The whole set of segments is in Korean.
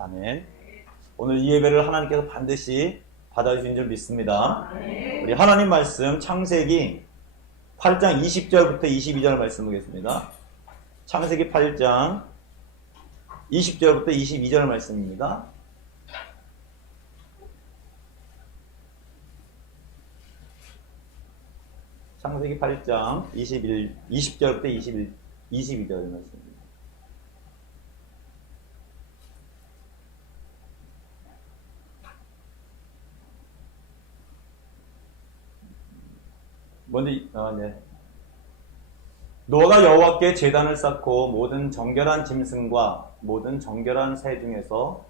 아멘. 오늘 이 예배를 하나님께서 반드시 받아주신 줄 믿습니다. 우리 하나님 말씀 창세기 8장 20절부터 22절 말씀 보겠습니다. 창세기 8장 20절부터 22절 말씀입니다. 창세기 8장 20절부터 22절 말씀입니다. 먼저 네. 노아가 여호와께 제단을 쌓고 모든 정결한 짐승과 모든 정결한 새 중에서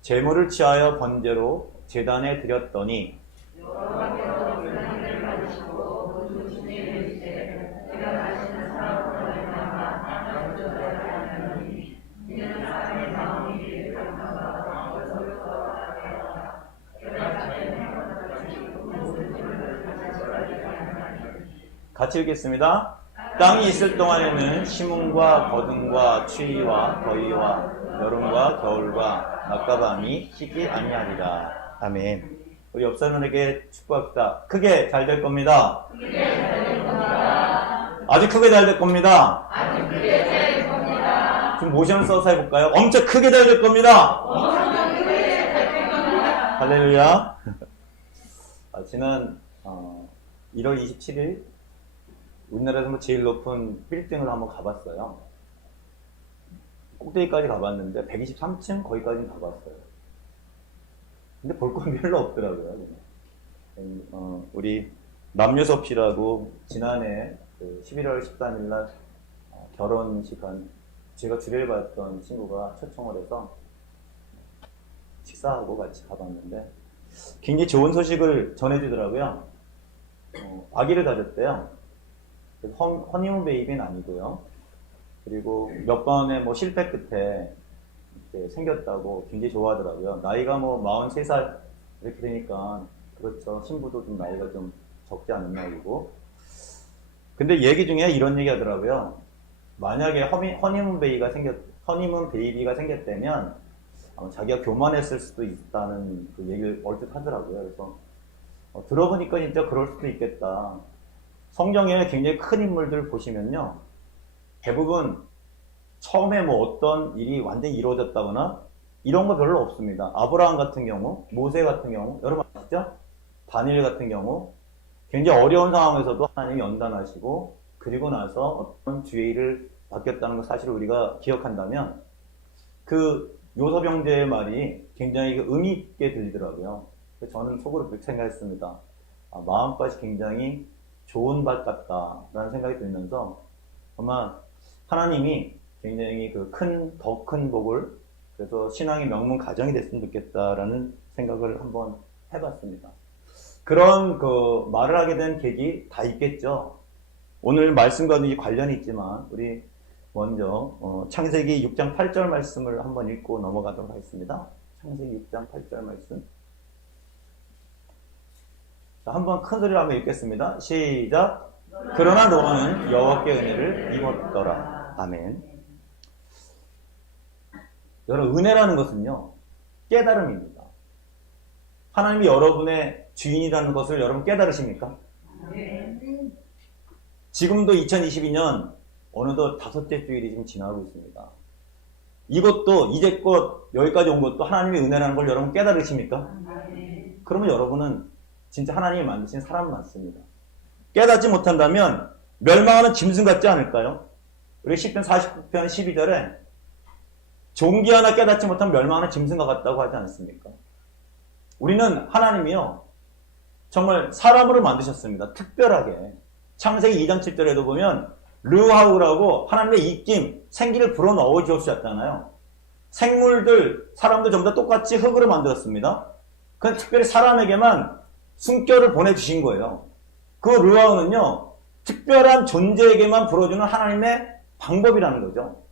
제물을 취하여 번제로 제단에 드렸더니 여호와께서 그날을 받으시고 모든 짐승의 일체 그가 다시는 사람으로 말미암아 남겨져야 이는 사람의 마음이 이를 감당하고 벌써부터 하였다. 같이 읽겠습니다. 땅이 있을 동안에는 심음과 거둠과 추위와 더위와 여름과 겨울과 낮과 밤이 쉬지 아니하리라. 아멘. 우리 옆 사람에게 축복합시다. 크게 잘 될 겁니다. 크게 잘 될 겁니다. 아주 크게 잘 될 겁니다. 아주 크게 잘 될 겁니다. 좀 모션 써서 해볼까요? 엄청 크게 잘 될 겁니다. 엄청 크게 잘 될 겁니다. 할렐루야. 지난 1월 27일 우리나라에서 제일 높은 빌딩을 한번 가봤어요. 꼭대기까지 가봤는데 123층 거기까지는 가봤어요. 근데 볼 건 별로 없더라고요. 우리 남녀섭 씨라고 지난해 11월 13일 날 결혼식한 제가 주례를 받았던 친구가 초청을 해서 식사하고 같이 가봤는데 굉장히 좋은 소식을 전해주더라고요. 아기를 가졌대요. 허니문 베이비는 아니고요. 그리고 몇 번의 실패 끝에 생겼다고 굉장히 좋아하더라고요. 나이가 43살 이렇게 되니까 그렇죠. 신부도 좀 나이가 좀 적지 않은 나이고. 근데 얘기 중에 이런 얘기 하더라고요. 만약에 허니문 베이비가 생겼다면 자기가 교만했을 수도 있다는 그 얘기를 얼핏 하더라고요. 그래서 들어보니까 진짜 그럴 수도 있겠다. 성경에 굉장히 큰 인물들 보시면요. 대부분 처음에 어떤 일이 완전히 이루어졌다거나 이런 거 별로 없습니다. 아브라함 같은 경우, 모세 같은 경우, 여러분 아시죠? 다니엘 같은 경우 굉장히 어려운 상황에서도 하나님이 연단하시고 그리고 나서 어떤 주의 일을 맡겼다는 걸 사실 우리가 기억한다면 그 요셉 형제의 말이 굉장히 의미 있게 들리더라고요. 저는 속으로 그렇게 생각했습니다. 마음까지 굉장히 좋은 밭 같다라는 생각이 들면서 아마 하나님이 굉장히 더 큰 복을 그래서 신앙의 명문 가정이 됐으면 좋겠다라는 생각을 한번 해봤습니다. 그런 말을 하게 된 계기 다 있겠죠. 오늘 말씀과는 관련이 있지만 우리 먼저 창세기 6장 8절 말씀을 한번 읽고 넘어가도록 하겠습니다. 창세기 6장 8절 말씀. 자, 한번 큰 소리로 한번 읽겠습니다. 시작. 그러나 노아는 여호와께 은혜를 입었더라. 아멘. 여러분, 은혜라는 것은요, 깨달음입니다. 하나님이 여러분의 주인이라는 것을 여러분 깨달으십니까? 지금도 2022년 어느덧 5째 주일이 지금 지나고 있습니다. 이것도 이제껏 여기까지 온 것도 하나님의 은혜라는 걸 여러분 깨달으십니까? 그러면 여러분은 진짜 하나님이 만드신 사람 맞습니다. 깨닫지 못한다면 멸망하는 짐승 같지 않을까요? 우리 10편 49편 12절에 종기 하나 깨닫지 못하면 멸망하는 짐승과 같다고 하지 않습니까? 우리는 하나님이요 정말 사람으로 만드셨습니다. 특별하게 창세기 2장 7절에도 보면 르하우라고 하나님의 입김, 생기를 불어넣어 주셨잖아요. 생물들, 사람들 전부 다 똑같이 흙으로 만들었습니다. 그건 특별히 사람에게만 숨결을 보내주신 거예요. 그 르하우는요 특별한 존재에게만 불어주는 하나님의 방법이라는 거죠.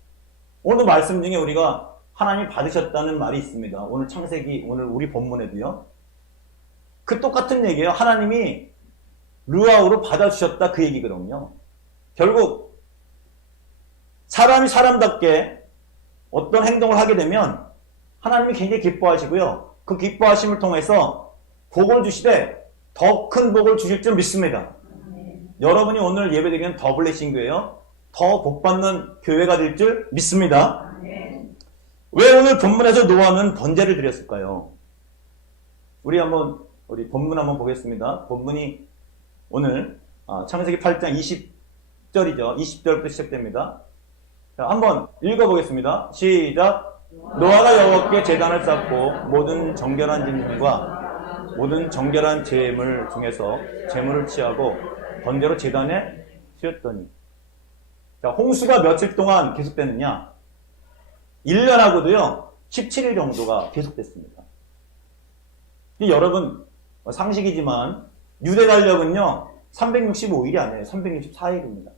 오늘 말씀 중에 우리가 하나님이 받으셨다는 말이 있습니다. 오늘 창세기, 오늘 우리 본문에도요. 그 똑같은 얘기예요. 하나님이 르하우로 받아주셨다 그 얘기거든요. 결국 사람이 사람답게 어떤 행동을 하게 되면 하나님이 굉장히 기뻐하시고요. 그 기뻐하심을 통해서 복을 주시되 더 큰 복을 주실 줄 믿습니다. 여러분이 오늘 예배드리는 더 블레싱 교회요. 더 복받는 교회가 될 줄 믿습니다. 왜 오늘 본문에서 노아는 번제를 드렸을까요? 우리 본문 한번 보겠습니다. 본문이 오늘 창세기 8장 20절이죠. 20절부터 시작됩니다. 자, 한번 읽어보겠습니다. 시작. 노아가 여호와께 제단을 쌓고 모든 정결한 짐승과 모든 정결한 제물 중에서 제물을 취하고 번제로 제단에 씌웠더니, 자, 홍수가 며칠 동안 계속됐느냐? 1년하고도요 17일 정도가 계속됐습니다. 여러분 상식이지만 유대 달력은요 365일이 아니에요. 364일입니다.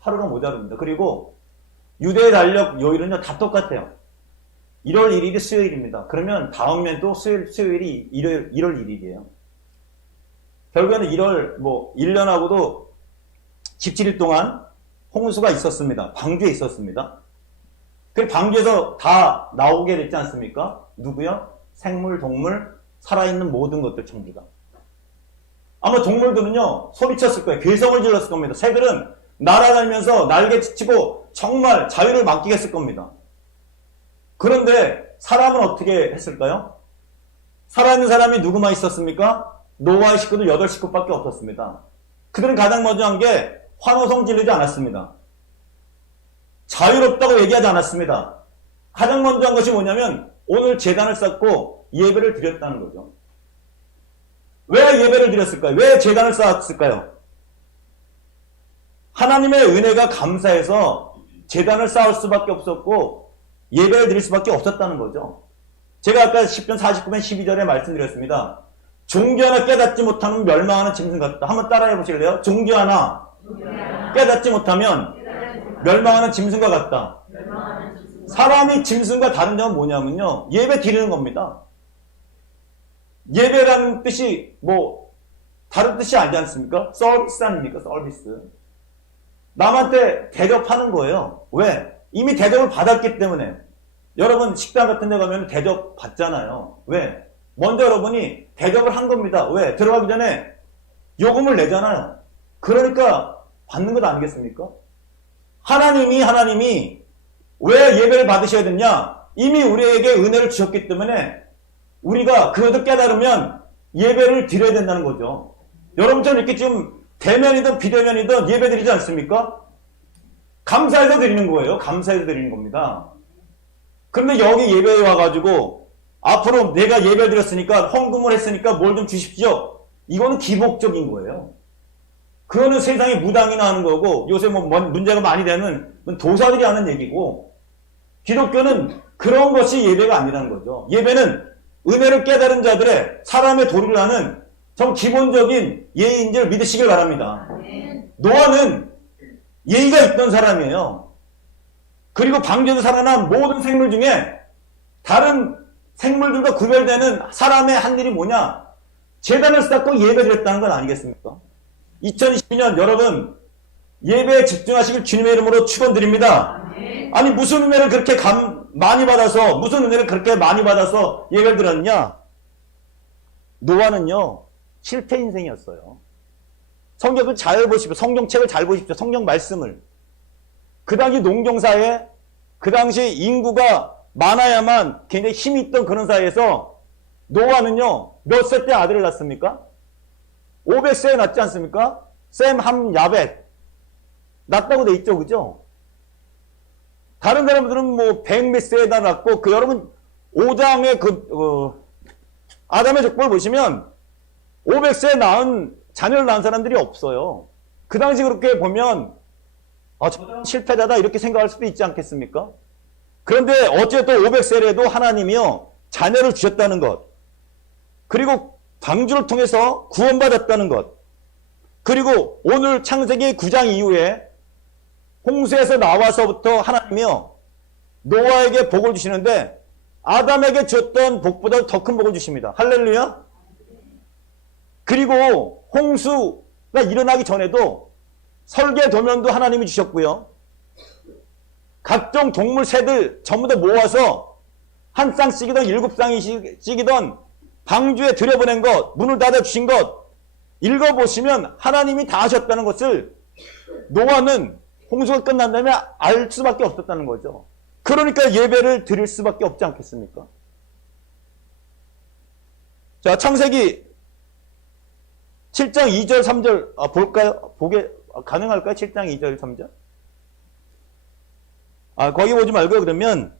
하루가 모자릅니다. 그리고 유대 달력 요일은요 다 똑같아요. 1월 1일이 수요일입니다. 그러면 다음 년도 수요일이 1월 1일이에요. 결국에는 1년하고도 17일 동안 홍수가 있었습니다. 방주에 있었습니다. 그 방주에서 다 나오게 됐지 않습니까? 누구요? 생물, 동물, 살아있는 모든 것들 전부 다. 아마 동물들은요 소리쳤을 거예요. 괴성을 질렀을 겁니다. 새들은 날아다니면서 날개치고 정말 자유를 맡기겠을 겁니다. 그런데 사람은 어떻게 했을까요? 살아있는 사람이 누구만 있었습니까? 노아의 식구들 8식구밖에 없었습니다. 그들은 가장 먼저 한 게 환호성 지르지 않았습니다. 자유롭다고 얘기하지 않았습니다. 가장 먼저 한 것이 뭐냐면 오늘 제단을 쌓고 예배를 드렸다는 거죠. 왜 예배를 드렸을까요? 왜 제단을 쌓았을까요? 하나님의 은혜가 감사해서 제단을 쌓을 수밖에 없었고 예배를 드릴 수밖에 없었다는 거죠. 제가 아까 10편 49편 12절에 말씀드렸습니다. 종교 하나 깨닫지 못하면 멸망하는 짐승 같다. 한번 따라해 보실래요? 종교 하나 깨닫지 못하면 멸망하는 짐승과 같다. 사람이 짐승과 다른 점은 뭐냐면요. 예배 드리는 겁니다. 예배라는 뜻이 다른 뜻이 아니지 않습니까? 서비스 아닙니까? 서비스. 남한테 대접하는 거예요. 왜? 이미 대접을 받았기 때문에. 여러분 식당 같은 데 가면 대접 받잖아요. 왜? 먼저 여러분이 대접을 한 겁니다. 왜? 들어가기 전에 요금을 내잖아요. 그러니까 받는 것 아니겠습니까? 하나님이 왜 예배를 받으셔야 되냐? 이미 우리에게 은혜를 주셨기 때문에 우리가 그것을 깨달으면 예배를 드려야 된다는 거죠. 여러분처럼 이렇게 좀 대면이든 비대면이든 예배 드리지 않습니까? 감사해서 드리는 거예요. 감사해서 드리는 겁니다. 그런데 여기 예배에 와가지고 앞으로 내가 예배 드렸으니까 헌금을 했으니까 뭘 좀 주십시오. 이거는 기복적인 거예요. 그거는 세상에 무당이나 하는 거고 요새 문제가 많이 되는 도사들이 하는 얘기고 기독교는 그런 것이 예배가 아니라는 거죠. 예배는 은혜를 깨달은 자들의 사람의 도리를 하는 좀 기본적인 예의인 줄 믿으시길 바랍니다. 노아는 예의가 있던 사람이에요. 그리고 방주에서 살아난 모든 생물 중에 다른 생물들과 구별되는 사람의 한 일이 뭐냐? 제단을 쌓고 예배드렸다는 건 아니겠습니까? 2022년 여러분 예배에 집중하시길 주님의 이름으로 축원드립니다. 아니 무슨 은혜를 그렇게 많이 받아서 예배를 드렸냐? 노아는요 실패 인생이었어요. 성경을 잘 보십시오. 성경책을 잘 보십시오. 성경 말씀을. 그 당시 농경사회, 그 당시 인구가 많아야만 굉장히 힘이 있던 그런 사회에서 노아는요 몇 세 때 아들을 낳습니까? 500세에 낳지 않습니까? 셈, 함, 야벳 낳았다고 돼 있죠. 그죠? 다른 사람들은 100 몇 세에다 낳고 여러분 5장의 아담의 족보를 보시면 500세에 낳은 자녀를 낳은 사람들이 없어요. 그 당시 그렇게 보면 저 사람 실패자다 이렇게 생각할 수도 있지 않겠습니까? 그런데 어쨌든 500세에도 하나님이요 자녀를 주셨다는 것, 그리고 방주를 통해서 구원받았다는 것, 그리고 오늘 창세기 9장 이후에 홍수에서 나와서부터 하나님이요 노아에게 복을 주시는데 아담에게 줬던 복보다 더 큰 복을 주십니다. 할렐루야. 그리고 홍수가 일어나기 전에도 설계 도면도 하나님이 주셨고요. 각종 동물 새들 전부 다 모아서 한 쌍씩이든 7쌍씩이든 방주에 들여보낸 것, 문을 닫아주신 것 읽어보시면 하나님이 다 하셨다는 것을 노아는 홍수가 끝난 다음에 알 수밖에 없었다는 거죠. 그러니까 예배를 드릴 수밖에 없지 않겠습니까? 자, 창세기 7장 2절 3절 볼까요? 보게 가능할까요? 7장 2절 3절? 거기 보지 말고 그러면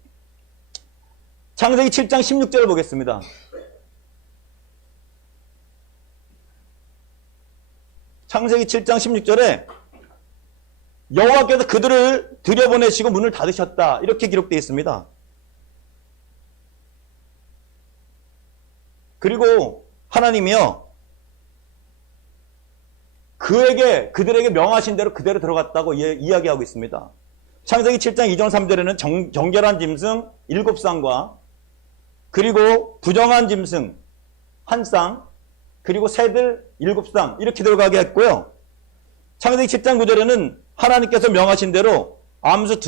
창세기 7장 16절을 보겠습니다. 창세기 7장 16절에 여호와께서 그들을 들여보내시고 문을 닫으셨다. 이렇게 기록되어 있습니다. 그리고 하나님이요, 그들에게 명하신 대로 그대로 들어갔다고 이야기하고 있습니다. 창세기 7장 2절 3절에는 정결한 짐승 7쌍과 그리고 부정한 짐승 1쌍 그리고 새들 7쌍 이렇게 들어가게 했고요. 창세기 10장 9절에는 하나님께서 명하신 대로 암수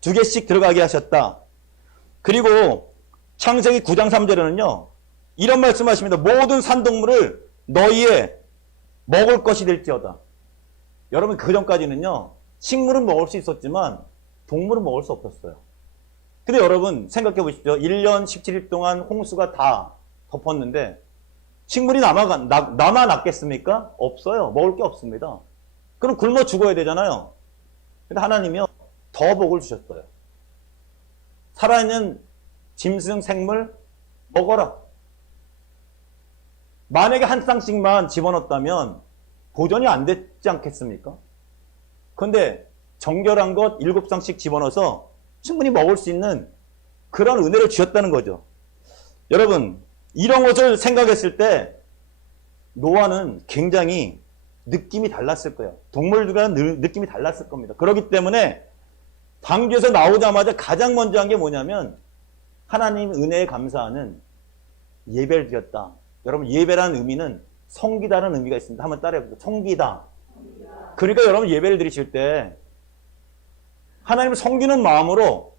두 개씩 들어가게 하셨다. 그리고 창세기 9장 3절에는요, 이런 말씀하십니다. 모든 산동물을 너희의 먹을 것이 될지어다. 여러분, 그 전까지는요, 식물은 먹을 수 있었지만 동물은 먹을 수 없었어요. 근데 여러분 생각해 보십시오. 1년 17일 동안 홍수가 다 덮었는데 식물이 남아났겠습니까? 없어요. 먹을 게 없습니다. 그럼 굶어 죽어야 되잖아요. 근데 하나님이요, 더 복을 주셨어요. 살아있는 짐승 생물 먹어라. 만약에 한 쌍씩만 집어넣었다면 보존이 안 됐지 않겠습니까? 그런데 정결한 것 7쌍씩 집어넣어서 충분히 먹을 수 있는 그런 은혜를 주셨다는 거죠. 여러분, 이런 것을 생각했을 때 노아는 굉장히 느낌이 달랐을 거예요. 동물들과는 느낌이 달랐을 겁니다. 그렇기 때문에 방주에서 나오자마자 가장 먼저 한 게 뭐냐면 하나님 은혜에 감사하는 예배를 드렸다. 여러분, 예배라는 의미는 섬기다라는 의미가 있습니다. 한번 따라해보세요. 섬기다. 그러니까 여러분 예배를 드리실 때 하나님을 섬기는 마음으로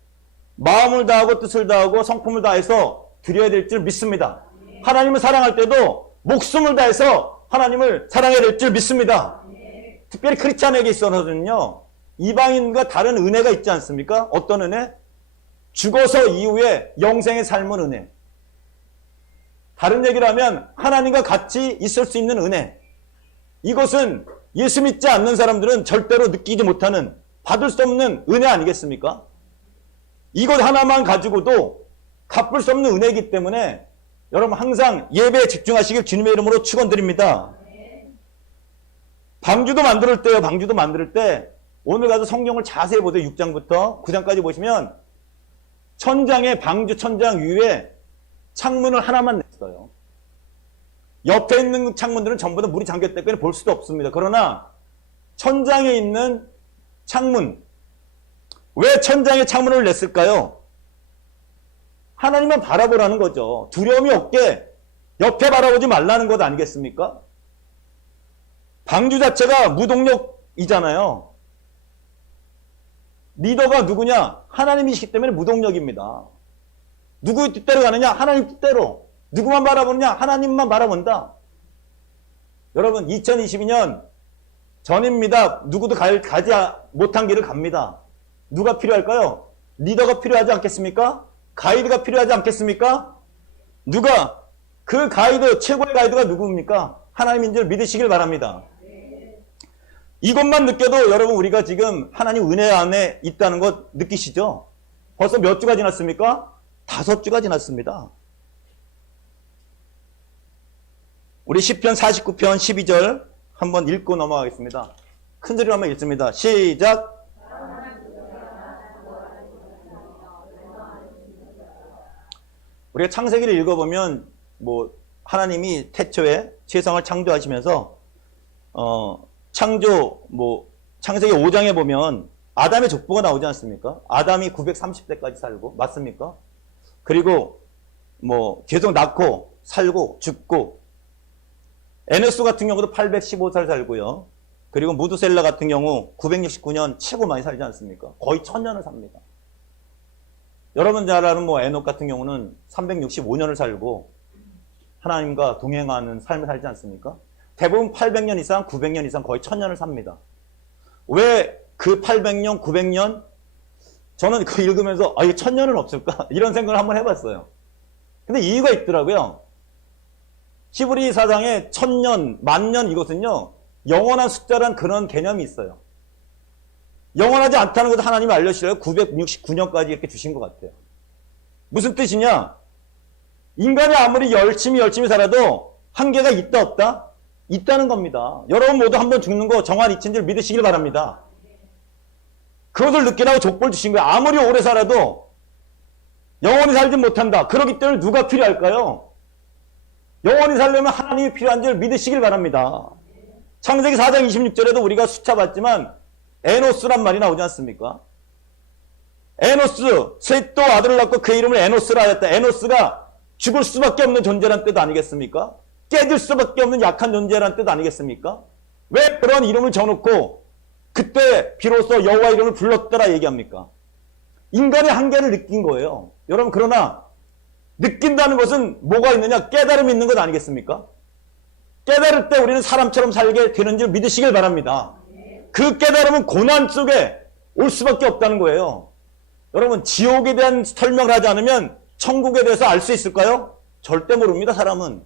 마음을 다하고 뜻을 다하고 성품을 다해서 드려야 될 줄 믿습니다. 하나님을 사랑할 때도 목숨을 다해서 하나님을 사랑해야 될 줄 믿습니다. 특별히 크리스찬에게 있어서는요, 이방인과 다른 은혜가 있지 않습니까? 어떤 은혜? 죽어서 이후에 영생의 삶은 은혜. 다른 얘기를 하면 하나님과 같이 있을 수 있는 은혜. 이것은 예수 믿지 않는 사람들은 절대로 느끼지 못하는, 받을 수 없는 은혜 아니겠습니까? 이것 하나만 가지고도 갚을 수 없는 은혜이기 때문에 여러분 항상 예배에 집중하시길 주님의 이름으로 축원드립니다. 방주도 만들 때 오늘 가서 성경을 자세히 보세요. 6장부터 9장까지 보시면 천장에, 방주 천장 위에 창문을 하나만 냈어요. 옆에 있는 창문들은 전부 다 물이 잠겼기 때문에 볼 수도 없습니다. 그러나 천장에 있는 창문, 왜 천장에 창문을 냈을까요? 하나님만 바라보라는 거죠. 두려움이 없게 옆에 바라보지 말라는 것 아니겠습니까? 방주 자체가 무동력이잖아요. 리더가 누구냐? 하나님이시기 때문에 무동력입니다. 누구의 뜻대로 가느냐? 하나님 뜻대로. 누구만 바라보느냐? 하나님만 바라본다. 여러분, 2022년 전입니다. 누구도 가지 못한 길을 갑니다. 누가 필요할까요? 리더가 필요하지 않겠습니까? 가이드가 필요하지 않겠습니까? 누가 그 가이드, 최고의 가이드가 누구입니까? 하나님인 줄 믿으시길 바랍니다. 이것만 느껴도 여러분 우리가 지금 하나님 은혜 안에 있다는 것 느끼시죠? 벌써 몇 주가 지났습니까? 5주가 지났습니다. 우리 시편 49편 12절 한번 읽고 넘어가겠습니다. 큰 소리로 한번 읽습니다. 시작! 우리가 창세기를 읽어보면 하나님이 태초에 세상을 창조하시면서 창세기 5장에 보면 아담의 족보가 나오지 않습니까? 아담이 930대까지 살고, 맞습니까? 그리고 계속 낳고 살고 죽고, 에노스 같은 경우도 815살 살고요. 그리고 무드셀라 같은 경우 969년 최고 많이 살지 않습니까? 거의 1000년을 삽니다. 여러분 잘 아는 뭐 에녹 같은 경우는 365년을 살고 하나님과 동행하는 삶을 살지 않습니까? 대부분 800년 이상, 900년 이상 거의 1000년을 삽니다. 왜 그 800년, 900년? 저는 그거 읽으면서 이거 1000년은 없을까? 이런 생각을 한번 해봤어요. 근데 이유가 있더라고요. 히브리 사상에 1000년, 10,000년 이것은요, 영원한 숫자란 그런 개념이 있어요. 영원하지 않다는 것을 하나님이 알려주시려고 969년까지 이렇게 주신 것 같아요. 무슨 뜻이냐? 인간이 아무리 열심히 살아도 한계가 있다 없다? 있다는 겁니다. 여러분 모두 한 번 죽는 거 정한 이치인 줄 믿으시길 바랍니다. 그것을 느끼라고 족보를 주신 거예요. 아무리 오래 살아도 영원히 살지 못한다. 그렇기 때문에 누가 필요할까요? 영원히 살려면 하나님이 필요한 줄 믿으시길 바랍니다. 창세기 4장 26절에도 우리가 숫자 봤지만 에노스란 말이 나오지 않습니까? 에노스, 셋도 아들을 낳고 그 이름을 에노스라 하였다. 에노스가 죽을 수밖에 없는 존재란 뜻 아니겠습니까? 깨질 수밖에 없는 약한 존재란 뜻 아니겠습니까? 왜 그런 이름을 정놓고 그때 비로소 여호와 이름을 불렀더라 얘기합니까? 인간의 한계를 느낀 거예요. 여러분 그러나 느낀다는 것은 뭐가 있느냐? 깨달음이 있는 것 아니겠습니까? 깨달을 때 우리는 사람처럼 살게 되는 줄 믿으시길 바랍니다. 그 깨달음은 고난 속에 올 수밖에 없다는 거예요. 여러분 지옥에 대한 설명을 하지 않으면 천국에 대해서 알 수 있을까요? 절대 모릅니다. 사람은.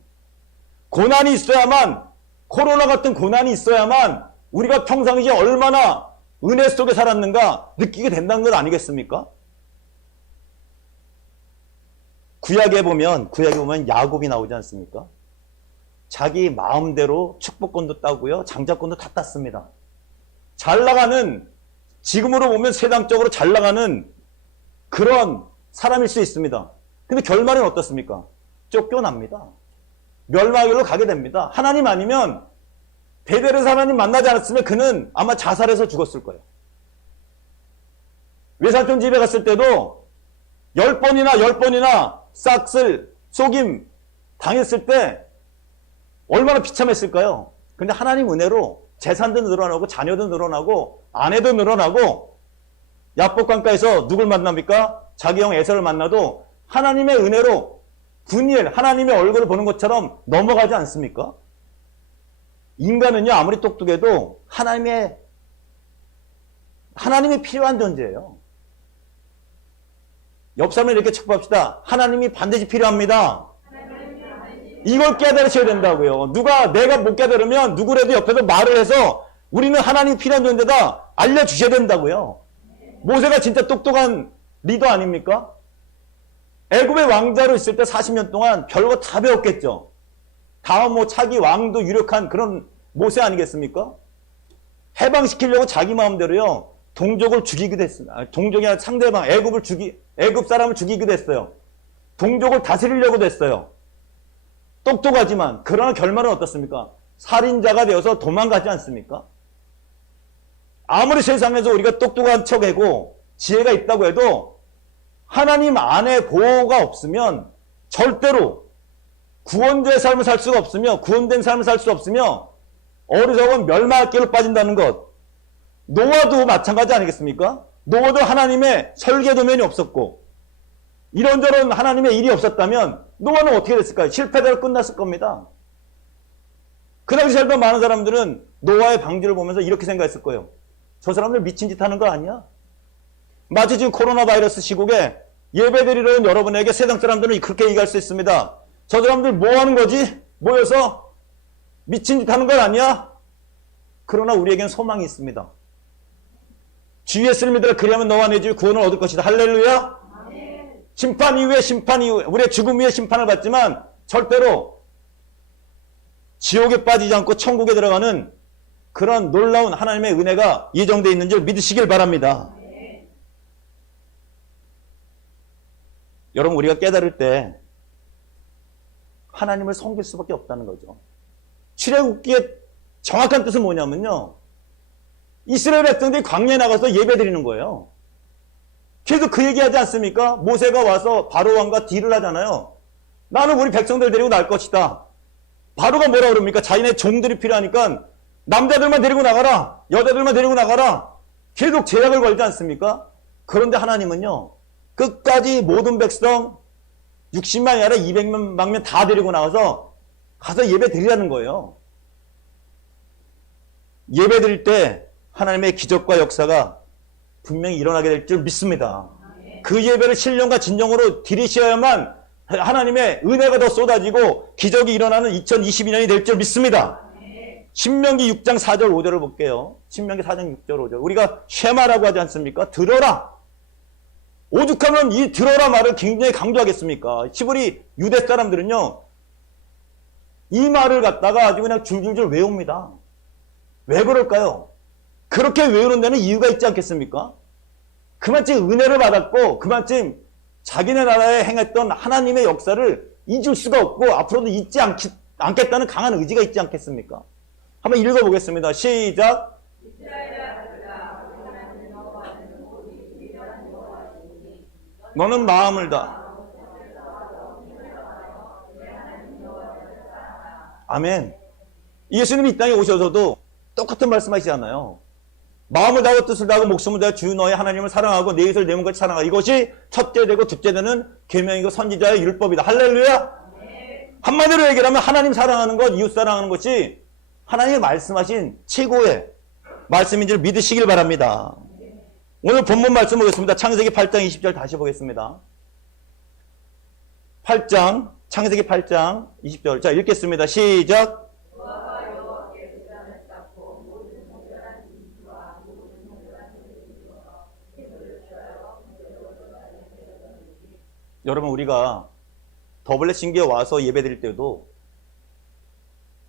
고난이 있어야만, 코로나 같은 고난이 있어야만 우리가 평상시에 얼마나 은혜 속에 살았는가 느끼게 된다는 것 아니겠습니까? 구약에 보면 야곱이 나오지 않습니까? 자기 마음대로 축복권도 따고요, 장자권도 다 땄습니다. 잘 나가는, 지금으로 보면 세상적으로 잘 나가는 그런 사람일 수 있습니다. 근데 결말은 어떻습니까? 쫓겨납니다. 멸망으로 가게 됩니다. 하나님 아니면, 베델에서 하나님 만나지 않았으면 그는 아마 자살해서 죽었을 거예요. 외삼촌 집에 갔을 때도 10번이나 싹쓸, 속임 당했을 때 얼마나 비참했을까요? 근데 하나님 은혜로 재산도 늘어나고 자녀도 늘어나고 아내도 늘어나고 야복강가에서 누굴 만납니까? 자기 형 에서를 만나도 하나님의 은혜로 분일, 하나님의 얼굴을 보는 것처럼 넘어가지 않습니까? 인간은요, 아무리 똑똑해도 하나님이 필요한 존재예요. 옆 사람을 이렇게 축복합시다. 하나님이 반드시 필요합니다. 이걸 깨달으셔야 된다고요. 내가 못 깨달으면 누구라도 옆에서 말을 해서 우리는 하나님이 필요한 존재다 알려주셔야 된다고요. 모세가 진짜 똑똑한 리더 아닙니까? 애굽의 왕자로 있을 때 40년 동안 별거 다 배웠겠죠. 다음 차기 왕도 유력한 그런 모세 아니겠습니까? 해방시키려고 자기 마음대로요. 동족을 죽이기도 했습니다. 동족이 아니라 상대방 애굽 사람을 죽이기도 했어요. 동족을 다스리려고도 했어요. 똑똑하지만 그러나 결말은 어떻습니까? 살인자가 되어서 도망가지 않습니까? 아무리 세상에서 우리가 똑똑한 척하고 지혜가 있다고 해도 하나님 안에 보호가 없으면 절대로 구원자의 삶을 살 수가 없으며 구원된 삶을 살 수 없으며 어리석은 멸망의 길로 빠진다는 것. 노아도 마찬가지 아니겠습니까? 노아도 하나님의 설계도면이 없었고 이런저런 하나님의 일이 없었다면 노아는 어떻게 됐을까요? 실패대로 끝났을 겁니다. 그 당시 살던 많은 사람들은 노아의 방주를 보면서 이렇게 생각했을 거예요. 저 사람들 미친 짓 하는 거 아니야? 마치 지금 코로나 바이러스 시국에 예배드리러 온 여러분에게 세상 사람들은 그렇게 얘기할 수 있습니다. 저 사람들 뭐 하는 거지? 모여서 미친 짓 하는 건 아니야? 그러나 우리에겐 소망이 있습니다. 주 예수를 믿으라 그리하면 너와 내 집이 구원을 얻을 것이다. 할렐루야. 심판 이후에 우리의 죽음 위에 심판을 받지만 절대로 지옥에 빠지지 않고 천국에 들어가는 그런 놀라운 하나님의 은혜가 예정되어 있는 줄 믿으시길 바랍니다. 여러분 우리가 깨달을 때 하나님을 섬길 수밖에 없다는 거죠. 출애굽기의 정확한 뜻은 뭐냐면요. 이스라엘 백성들이 광야에 나가서 예배드리는 거예요. 계속 그 얘기하지 않습니까? 모세가 와서 바로 왕과 딜을 하잖아요. 나는 우리 백성들 데리고 날 것이다. 바로가 뭐라 그럽니까? 자기네 종들이 필요하니까 남자들만 데리고 나가라. 여자들만 데리고 나가라. 계속 제약을 걸지 않습니까? 그런데 하나님은요. 끝까지 모든 백성 60만이 아니라 200만 다 데리고 나와서 가서 예배 드리라는 거예요. 예배 드릴 때 하나님의 기적과 역사가 분명히 일어나게 될 줄 믿습니다. 그 예배를 신령과 진정으로 드리셔야만 하나님의 은혜가 더 쏟아지고 기적이 일어나는 2022년이 될 줄 믿습니다. 신명기 6장 4절 5절을 볼게요. 신명기 4장 6절 5절. 우리가 쉐마라고 하지 않습니까? 들어라. 오죽하면 이 들어라 말을 굉장히 강조하겠습니까? 히브리 유대 사람들은요. 이 말을 갖다가 아주 그냥 줄줄줄 외웁니다. 왜 그럴까요? 그렇게 외우는 데는 이유가 있지 않겠습니까? 그만큼 은혜를 받았고 그만큼 자기네 나라에 행했던 하나님의 역사를 잊을 수가 없고 앞으로도 잊지 않겠다는 강한 의지가 있지 않겠습니까? 한번 읽어보겠습니다. 시작. 너는 마음을 다. 아멘. 예수님이 이 땅에 오셔서도 똑같은 말씀하시잖아요. 마음을 다하고 뜻을 다하고 목숨을 다하고 주 너의 하나님을 사랑하고 내 이웃을 내 몸같이 사랑하고 이것이 첫째 되고 둘째 되는 계명이고 선지자의 율법이다. 할렐루야. 한마디로 얘기하면 하나님 사랑하는 것, 이웃 사랑하는 것이 하나님이 말씀하신 최고의 말씀인 줄 믿으시길 바랍니다. 오늘 본문 말씀 보겠습니다. 창세기 8장 20절 다시 보겠습니다. 8장, 창세기 8장 20절. 자, 읽겠습니다. 시작. 여러분, 우리가 더블레싱기에 와서 예배 드릴 때도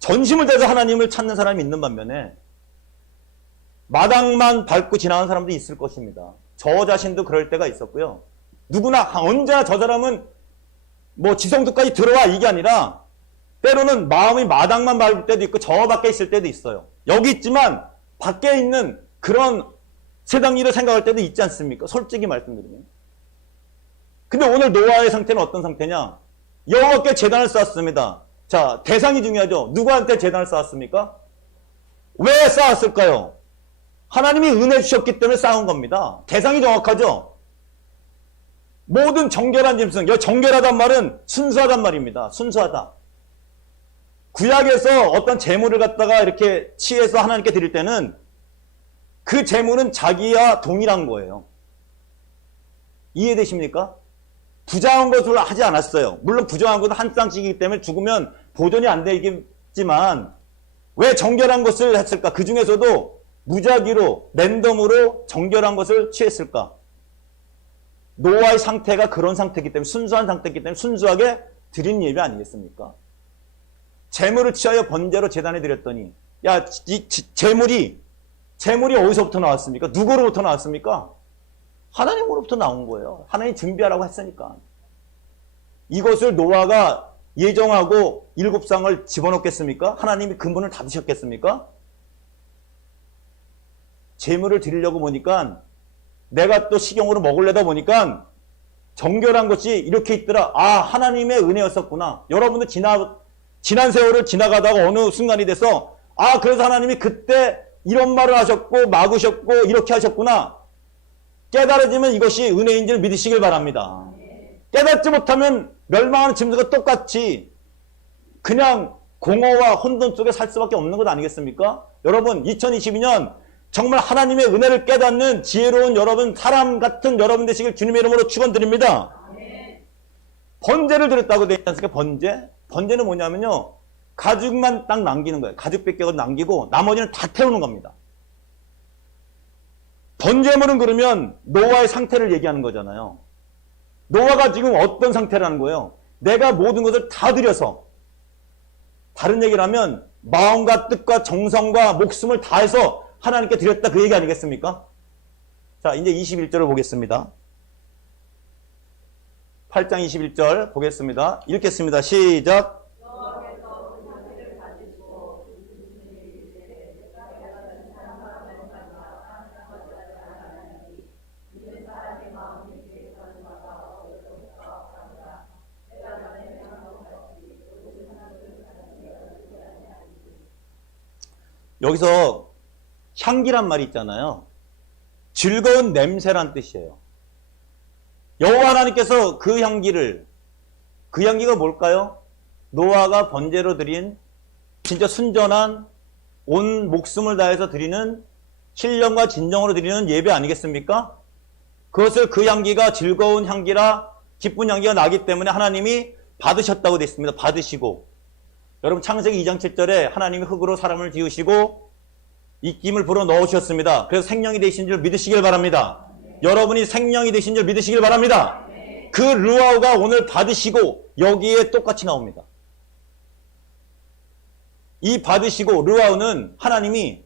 전심을 다해서 하나님을 찾는 사람이 있는 반면에 마당만 밟고 지나가는 사람도 있을 것입니다. 저 자신도 그럴 때가 있었고요. 누구나 언제나 저 사람은 뭐 지성소까지 들어와 이게 아니라 때로는 마음이 마당만 밟을 때도 있고 저 밖에 있을 때도 있어요. 여기 있지만 밖에 있는 그런 세상 일을 생각할 때도 있지 않습니까? 솔직히 말씀드리면. 근데 오늘 노아의 상태는 어떤 상태냐? 여호와께 제단을 쌓았습니다. 자, 대상이 중요하죠. 누구한테 제단을 쌓았습니까? 왜 쌓았을까요? 하나님이 은혜 주셨기 때문에 쌓은 겁니다. 대상이 정확하죠? 모든 정결한 짐승, 여기 정결하단 말은 순수하단 말입니다. 순수하다. 구약에서 어떤 재물을 갖다가 이렇게 취해서 하나님께 드릴 때는 그 재물은 자기와 동일한 거예요. 이해되십니까? 부정한 것을 하지 않았어요. 물론 부정한 것은 한 쌍씩이기 때문에 죽으면 보존이 안 되겠지만 왜 정결한 것을 했을까? 그 중에서도 무작위로 랜덤으로 정결한 것을 취했을까? 노아의 상태가 그런 상태이기 때문에 순수한 상태이기 때문에 순수하게 드린 예배 아니겠습니까? 재물을 취하여 번제로 제단에 드렸더니 야, 이 재물이 어디서부터 나왔습니까? 누구로부터 나왔습니까? 하나님으로부터 나온 거예요. 하나님 준비하라고 했으니까. 이것을 노아가 예정하고 7쌍을 집어넣겠습니까? 하나님이 근본을 닫으셨겠습니까? 재물을 드리려고 보니까 내가 또 식용으로 먹으려다 보니까 정결한 것이 이렇게 있더라. 아, 하나님의 은혜였었구나. 여러분도 지난 세월을 지나가다가 어느 순간이 돼서 아, 그래서 하나님이 그때 이런 말을 하셨고 막으셨고 이렇게 하셨구나. 깨달아지면 이것이 은혜인 줄 믿으시길 바랍니다. 깨닫지 못하면 멸망하는 짐승과 똑같이 그냥 공허와 혼돈 속에 살 수밖에 없는 것 아니겠습니까? 여러분 2022년 정말 하나님의 은혜를 깨닫는 지혜로운 여러분, 사람 같은 여러분 되시길 주님의 이름으로 축원드립니다. 번제를 드렸다고 되어 있지 않습니까? 번제? 번제는 뭐냐면요. 가죽만 딱 남기는 거예요. 가죽 뺏겨서 남기고 나머지는 다 태우는 겁니다. 번제물은 그러면 노아의 상태를 얘기하는 거잖아요. 노아가 지금 어떤 상태라는 거예요? 내가 모든 것을 다 들여서 다른 얘기를 하면 마음과 뜻과 정성과 목숨을 다해서 하나님께 드렸다 그 얘기 아니겠습니까? 자, 이제 21절을 보겠습니다. 8장 21절 보겠습니다. 읽겠습니다. 시작. 여기서 향기란 말이 있잖아요. 즐거운 냄새란 뜻이에요. 여호와 하나님께서 그 향기가 뭘까요? 노아가 번제로 드린 진짜 순전한 온 목숨을 다해서 드리는 신령과 진정으로 드리는 예배 아니겠습니까? 그것을 그 향기가 즐거운 향기라 기쁜 향기가 나기 때문에 하나님이 받으셨다고 되어 있습니다. 받으시고. 여러분 창세기 2장 7절에 하나님이 흙으로 사람을 지으시고 입김을 불어 넣으셨습니다. 그래서 생명이 되신 줄 믿으시길 바랍니다. 여러분이 생명이 되신 줄 믿으시길 바랍니다. 그 루아우가 오늘 받으시고 여기에 똑같이 나옵니다. 이 받으시고 루아우는 하나님이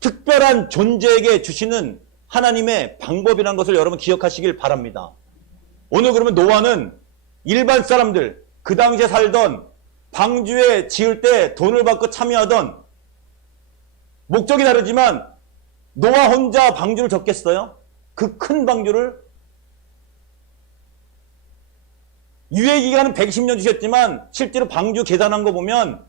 특별한 존재에게 주시는 하나님의 방법이라는 것을 여러분 기억하시길 바랍니다. 오늘 그러면 노아는 일반 사람들, 그 당시에 살던 방주에 지을 때 돈을 받고 참여하던 목적이 다르지만 노아 혼자 방주를 졌겠어요? 그 큰 방주를 유예기간은 110년 주셨지만 실제로 방주 계산한 거 보면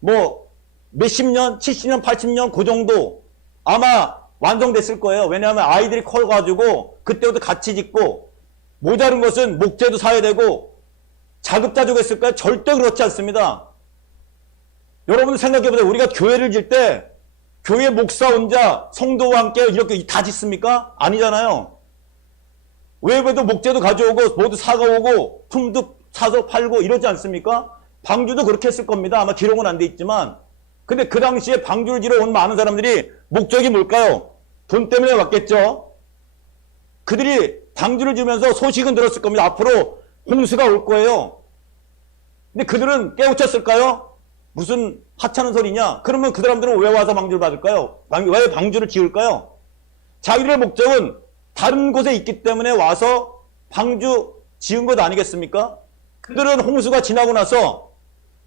뭐 몇십 년, 70년, 80년 그 정도 아마 완성됐을 거예요. 왜냐하면 아이들이 커가지고 그때부터 같이 짓고 모자른 것은 목재도 사야 되고 자급자족 했을까요? 절대 그렇지 않습니다. 여러분 생각해보세요. 우리가 교회를 질 때 교회 목사 혼자 성도와 함께 이렇게 다 짓습니까? 아니잖아요. 외부에도 목재도 가져오고 모두 사가오고 품도 사서 팔고 이러지 않습니까? 방주도 그렇게 했을 겁니다. 아마 기록은 안 돼 있지만. 근데 그 당시에 방주를 지러 온 많은 사람들이 목적이 뭘까요? 돈 때문에 왔겠죠. 그들이 방주를 지으면서 소식은 들었을 겁니다. 앞으로 홍수가 올 거예요. 근데 그들은 깨우쳤을까요? 무슨 하찮은 소리냐? 그러면 그 사람들은 왜 와서 방주를 받을까요? 왜 방주를 지을까요? 자기들의 목적은 다른 곳에 있기 때문에 와서 방주 지은 것 아니겠습니까? 그들은 홍수가 지나고 나서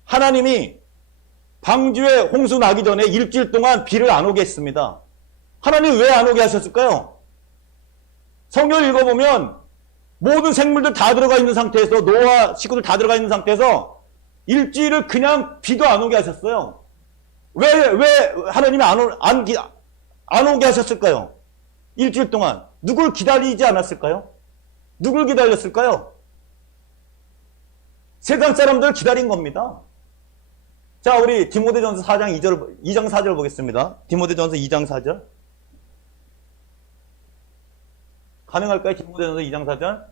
하나님이 방주에 홍수 나기 전에 일주일 동안 비를 안 오게 했습니다. 하나님 왜 안 오게 하셨을까요? 성경을 읽어보면 모든 생물들 다 들어가 있는 상태에서 노아 식구들 다 들어가 있는 상태에서 일주일을 그냥 비도 안 오게 하셨어요. 왜 하나님이 안 오게 하셨을까요? 일주일 동안 누굴 기다리지 않았을까요? 누굴 기다렸을까요? 세상 사람들을 기다린 겁니다. 자, 우리 디모데전서 4장 2장 4절 보겠습니다. 디모데전서 2장 4절. 가능할까요? 디모데전서 2장 4절.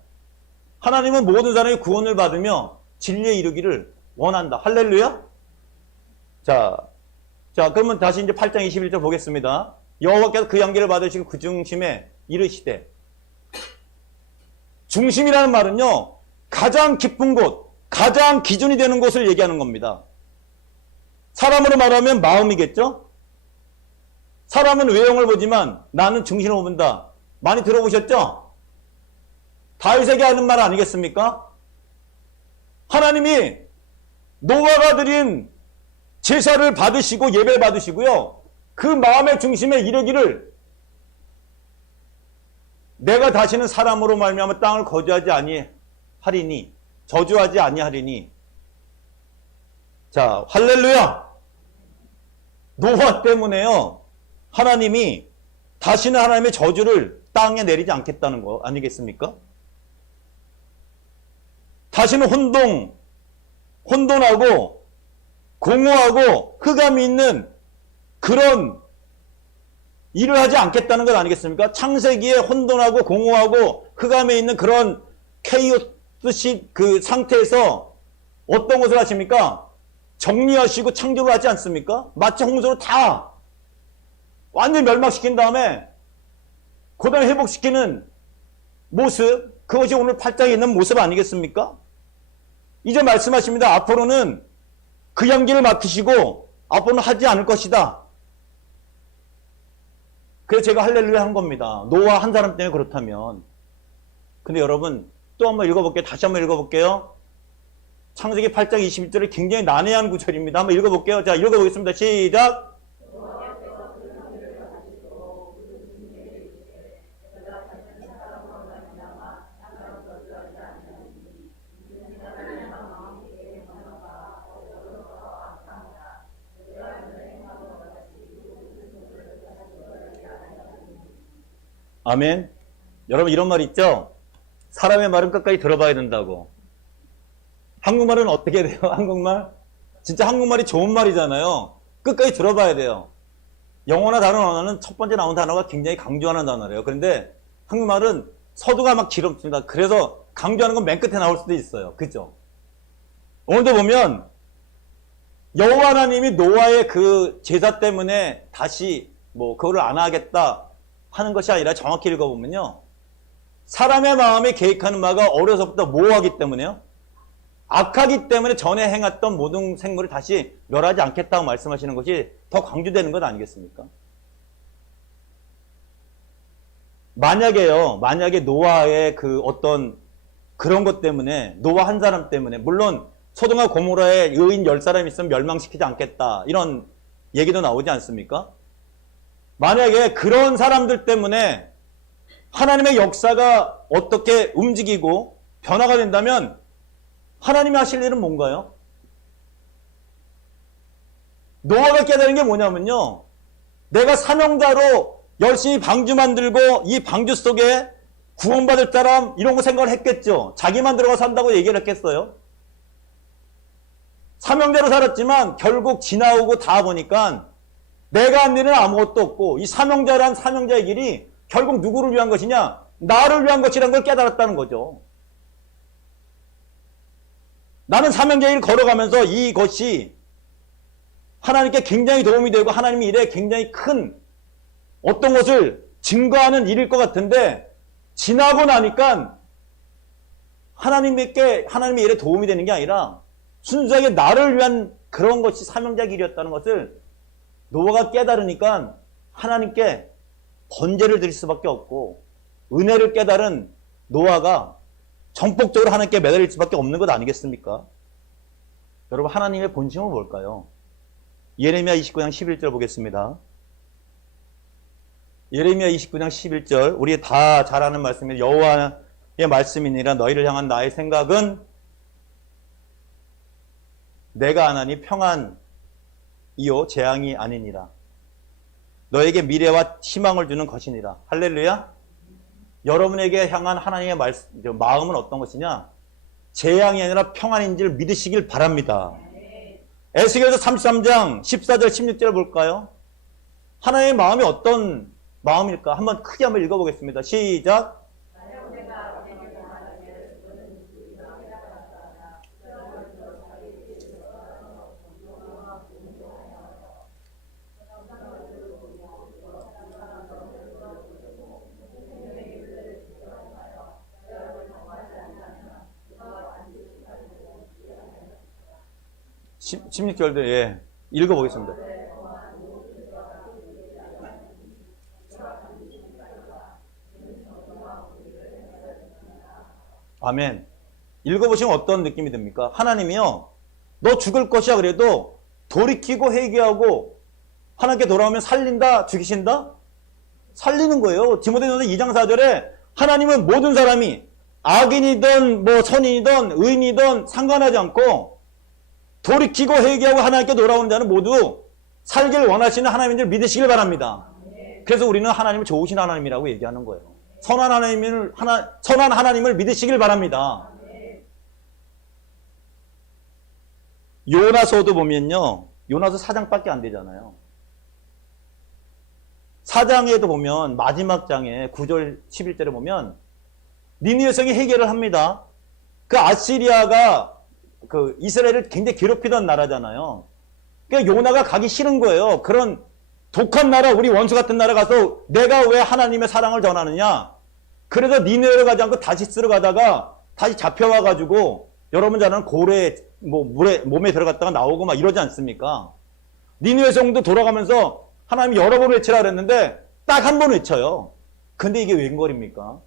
하나님은 모든 사람이 구원을 받으며 진리에 이르기를 원한다. 할렐루야? 자, 그러면 다시 이제 8장 21절 보겠습니다. 여호와께서 그 향기를 받으시고 그 중심에 이르시되. 중심이라는 말은요, 가장 깊은 곳, 가장 기준이 되는 곳을 얘기하는 겁니다. 사람으로 말하면 마음이겠죠? 사람은 외형을 보지만 나는 중심을 본다. 많이 들어보셨죠? 다윗에게 하는 말 아니겠습니까? 하나님이 노아가 드린 제사를 받으시고 예배를 받으시고요. 그 마음의 중심에 이르기를 내가 다시는 사람으로 말미암아 땅을 거주하지 아니하리니 저주하지 아니하리니. 자, 할렐루야. 노아 때문에요. 하나님이 다시는 하나님의 저주를 땅에 내리지 않겠다는 거 아니겠습니까? 다시는 혼돈하고 공허하고 흑암이 있는 그런 일을 하지 않겠다는 것 아니겠습니까? 창세기에 혼돈하고 공허하고 흑암에 있는 그런 케이오스 그 상태에서 어떤 것을 하십니까? 정리하시고 창조를 하지 않습니까? 마치 홍수로 다 완전히 멸망시킨 다음에 그 다음에 회복시키는 모습, 그것이 오늘 8장에 있는 모습 아니겠습니까? 이제 말씀하십니다. 앞으로는 그 향기를 맡으시고 앞으로는 하지 않을 것이다. 그래서 제가 할렐루야 한 겁니다. 노아 한 사람 때문에 그렇다면. 근데 여러분 또 한번 읽어볼게요. 다시 한번 읽어볼게요. 창세기 8장 21절이 굉장히 난해한 구절입니다. 한번 읽어볼게요. 자, 읽어보겠습니다. 시작. 아멘. 여러분 이런 말 있죠? 사람의 말은 끝까지 들어봐야 된다고. 한국말은 어떻게 돼요? 한국말? 진짜 한국말이 좋은 말이잖아요. 끝까지 들어봐야 돼요. 영어나 다른 언어는 첫 번째 나온 단어가 굉장히 강조하는 단어래요. 그런데 한국말은 서두가 막 길었습니다. 그래서 강조하는 건 맨 끝에 나올 수도 있어요. 그죠? 오늘도 보면 여호와 하나님이 노아의 그 제사 때문에 다시 그거를 안 하겠다 하는 것이 아니라 정확히 읽어보면요. 사람의 마음에 계획하는 바가 어려서부터 모호하기 때문에요. 악하기 때문에 전에 행했던 모든 생물을 다시 멸하지 않겠다고 말씀하시는 것이 더 강조되는 것 아니겠습니까? 만약에 노아의 그 어떤 그런 것 때문에, 노아 한 사람 때문에, 물론 소돔과 고모라에 의인 10사람이 있으면 멸망시키지 않겠다 이런 얘기도 나오지 않습니까? 만약에 그런 사람들 때문에 하나님의 역사가 어떻게 움직이고 변화가 된다면 하나님이 하실 일은 뭔가요? 노아가 깨달은 게 뭐냐면요. 내가 사명자로 열심히 방주 만들고 이 방주 속에 구원받을 사람 이런 거 생각을 했겠죠. 자기만 들어가 산다고 얘기를 했겠어요. 사명자로 살았지만 결국 지나오고 다 보니까 내가 한 일은 아무것도 없고 이 사명자란 사명자의 길이 결국 누구를 위한 것이냐? 나를 위한 것이라는 걸 깨달았다는 거죠. 나는 사명자의 길 걸어가면서 이것이 하나님께 굉장히 도움이 되고 하나님의 일에 굉장히 큰 어떤 것을 증거하는 일일 것 같은데 지나고 나니까 하나님의 일에 도움이 되는 게 아니라 순수하게 나를 위한 그런 것이 사명자 길이었다는 것을 노아가 깨달으니까 하나님께 번제를 드릴 수밖에 없고 은혜를 깨달은 노아가 전폭적으로 하나님께 매달릴 수밖에 없는 것 아니겠습니까? 여러분 하나님의 본심은 뭘까요? 예레미야 29장 11절 보겠습니다. 예레미야 29장 11절 우리 다 잘 아는 말씀입니다. 여호와의 말씀이니라 너희를 향한 나의 생각은 내가 하나니 평안이요 재앙이 아니니라. 너에게 미래와 희망을 주는 것이니라. 할렐루야. 여러분에게 향한 하나님의 마음은 어떤 것이냐? 재앙이 아니라 평안인 줄 믿으시길 바랍니다. 에스겔서 33장 14절 16절 볼까요? 하나님의 마음이 어떤 마음일까? 크게 한번 읽어보겠습니다. 시작. 16절도 읽어보겠습니다. 아멘. 읽어보시면 어떤 느낌이 듭니까? 하나님이요, 너 죽을 것이야 그래도 돌이키고 회개하고 하나님께 돌아오면 살린다, 죽이신다? 살리는 거예요. 디모데전서 2장 4절에 하나님은 모든 사람이 악인이든 선인이든 의인이든 상관하지 않고 돌이키고 회개하고 하나님께 돌아오는 자는 모두 살길 원하시는 하나님인 줄 믿으시길 바랍니다. 그래서 우리는 하나님을 좋으신 하나님이라고 얘기하는 거예요. 선한 하나님을 믿으시길 바랍니다. 요나서도 보면요, 요나서 4장밖에 안 되잖아요. 4장에도 보면 마지막 장에 9절 11절에 보면 니느웨 성이 해결을 합니다. 그 아시리아가 그 이스라엘을 굉장히 괴롭히던 나라잖아요. 그러니까 요나가 가기 싫은 거예요. 그런 독한 나라, 우리 원수 같은 나라 가서 내가 왜 하나님의 사랑을 전하느냐. 그래서 니느웨로 가지 않고 다시스로 가다가 다시 잡혀와가지고 여러분 잘 아는 고래 물에 몸에 들어갔다가 나오고 막 이러지 않습니까? 니느웨 성도 돌아가면서 하나님이 여러 번 외치라 그랬는데 딱 한 번 외쳐요. 근데 이게 웬걸입니까?